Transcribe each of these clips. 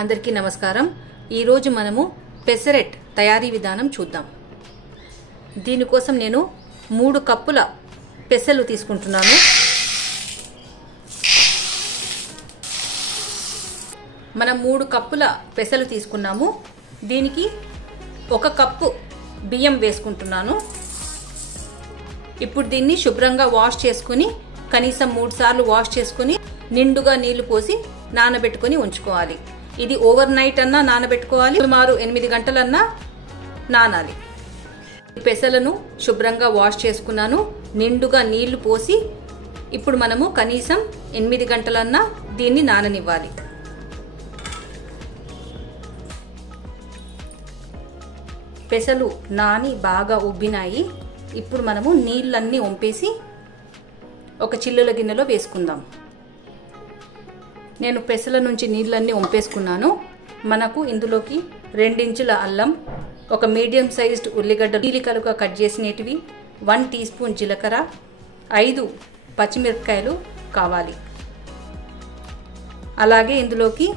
అందరికీ నమస్కారం। ఈ రోజు మనము పెసరెట్ తయారీ విధానం చూద్దాం। దీని కోసం నేను 3 కప్పుల పెసలు తీసుకుంటున్నాను। మనం 3 కప్పుల పెసలు తీసుకున్నాము। దీనికి 1 కప్పు బియ్యం వేసుకుంటున్నాను। ఇప్పుడు దీన్ని శుభ్రంగా వాష్ చేసుకొని కనీసం 3 సార్లు వాష్ చేసుకొని నిండుగా నీళ్లు పోసి నానబెట్టుకొని ఉంచుకోవాలి। ఇది ఓవర్ నైట్ అన్నా నానబెట్టుకోవాలి, సుమారు 8 గంటలన్నా నానాలి। పెసలను శుభ్రంగా వాష్ చేసుకున్నాను, నిండుగా నీళ్లు పోసి ఇప్పుడు మనము కనీసం 8 గంటలన్నా దీన్ని నాననివ్వాలి। పెసలు నాని బాగా ఉబ్బినాయి। ఇప్పుడు మనము నీళ్ళన్నీ వంపేసి ఒక చిల్లుల గిన్నెలో వేసుకుందాం। నేను పెసల నుంచి నీళ్ళన్నీ వంపేసుకున్నాను। మనకు ఇందులోకి 2 ఇంచుల అల్లం, ఒక మీడియం సైజ్డ్ ఉల్లిగడ్డ చీలికలుగా కట్ చేసినటివి, 1 టీ స్పూన్ జీలకర్ర, 5 పచ్చిమిరపకాయలు కావాలి। అలాగే ఇందులోకి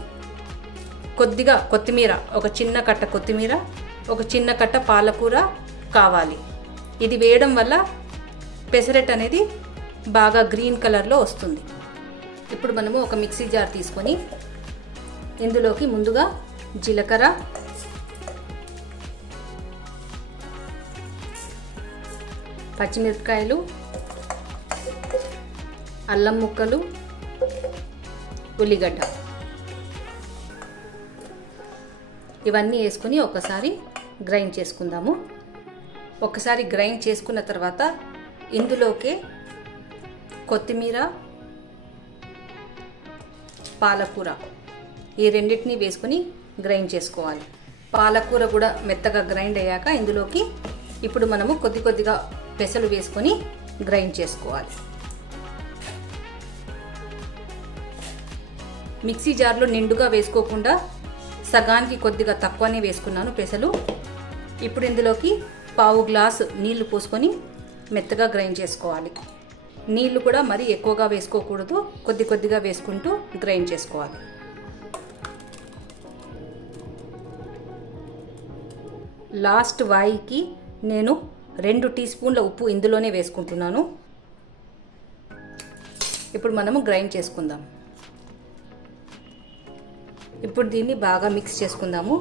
కొద్దిగా కొత్తిమీర, ఒక చిన్న కట్ట కొత్తిమీర, ఒక చిన్న కట్ట పాలకూర కావాలి। ఇది వేయడం వల్ల పెసరెట్ అనేది బాగా గ్రీన్ కలర్లో వస్తుంది। ఇప్పుడు మనము ఒక మిక్సీ జార్ తీసుకొని ఇందులోకి ముందుగా జీలకర్ర, పచ్చిమిరపకాయలు, అల్లం ముక్కలు, ఉల్లిగడ్డ ఇవన్నీ వేసుకొని ఒకసారి గ్రైండ్ చేసుకుందాము। ఒకసారి గ్రైండ్ చేసుకున్న తర్వాత ఇందులోకి కొత్తిమీర, పాలకూర ఈ రెండింటిని వేసుకొని గ్రైండ్ చేసుకోవాలి। పాలకూర కూడా మెత్తగా గ్రైండ్ అయ్యాక ఇందులోకి ఇప్పుడు మనము కొద్దిగా పెసలు వేసుకొని గ్రైండ్ చేసుకోవాలి। మిక్సీ జార్లో నిండుగా వేసుకోకుండా సగానికి కొద్దిగా తక్కువనే వేసుకున్నాను పెసలు। ఇప్పుడు ఇందులోకి 1/2 గ్లాసు నీళ్లు పోసుకొని మెత్తగా గ్రైండ్ చేసుకోవాలి। నీళ్లు కూడా మరీ ఎక్కువగా వేసుకోకూడదు, కొద్దిగా వేసుకుంటూ గ్రైండ్ చేసుకోవాలి। లాస్ట్ వాయికి నేను 2 టీ స్పూన్ల ఉప్పు ఇందులోనే వేసుకుంటున్నాను। ఇప్పుడు మనము గ్రైండ్ చేసుకుందాం। ఇప్పుడు దీన్ని బాగా మిక్స్ చేసుకుందాము।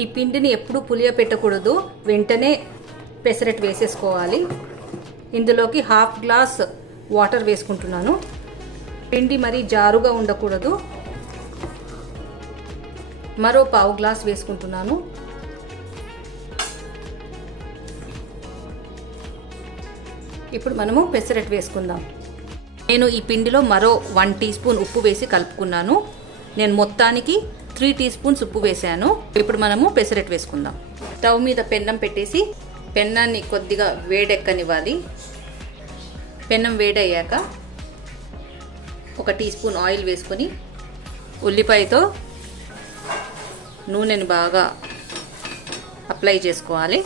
ఈ పిండిని ఎప్పుడూ పులియపెట్టకూడదు, వెంటనే పెసరెట్ వేసేసుకోవాలి। ఇందులోకి 1/2 గ్లాస్ వాటర్ వేసుకుంటున్నాను। పిండి మరీ జారుగా ఉండకూడదు, మరో 1/2 గ్లాస్ వేసుకుంటున్నాను। ఇప్పుడు మనము పెసరెట్ వేసుకుందాం। నేను ఈ పిండిలో మరో 1 టీ స్పూన్ ఉప్పు వేసి కలుపుకున్నాను। నేను మొత్తానికి 3 టీ స్పూన్స్ ఉప్పు వేసాను। ఇప్పుడు మనము పెసరెట్ వేసుకుందాం। స్టవ్ మీద పెన్నం పెట్టేసి పెన్నాన్ని కొద్దిగా వేడెక్కనివ్వాలి। పెన్నం వేడయ్యాక 1 టీ స్పూన్ ఆయిల్ వేసుకొని ఉల్లిపాయతో నూనెని బాగా అప్లై చేసుకోవాలి।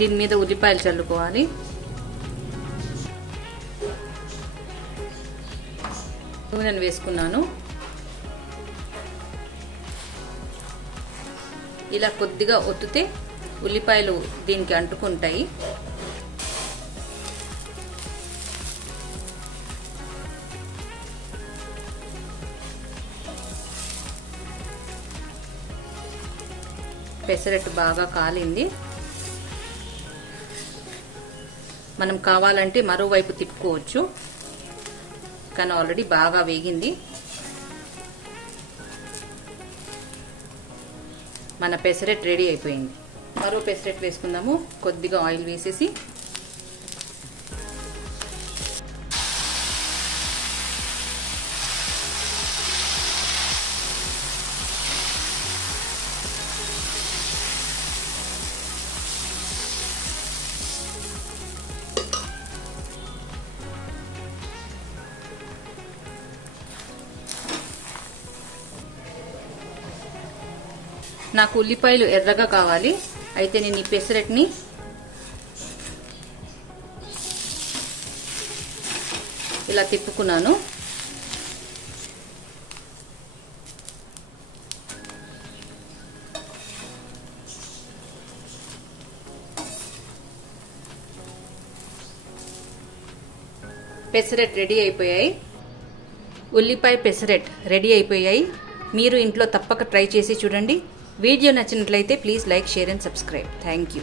దీని మీద ఉల్లిపాయలు చల్లుకోవాలి। నూనెను వేసుకున్నాను। ఇలా కొద్దిగా ఒత్తితే ఉల్లిపాయలు దీనికి అంటుకుంటాయి। పెసరట్టు బాగా కాలింది। మనం కావాలంటే మరోవైపు తిప్పుకోవచ్చు, కానీ ఆల్రెడీ బాగా వేగింది। మన పెసరెట్ రెడీ అయిపోయింది। మరో పెసరెట్ వేసుకుందాము। కొద్దిగా ఆయిల్ వేసేసి నాకు ఉల్లిపాయలు ఎర్రగా కావాలి. అయితే నేను ఈ పెసరట్ని ఇలా తిప్పుకున్నాను. పెసరట్ రెడీ అయిపోయాయి. ఉల్లిపాయ పెసరట్ రెడీ అయిపోయాయి. మీరు ఇంట్లో తప్పక ట్రై చేసి చూడండి. వీడియో నచ్చినట్లయితే please like, share and subscribe. Thank you.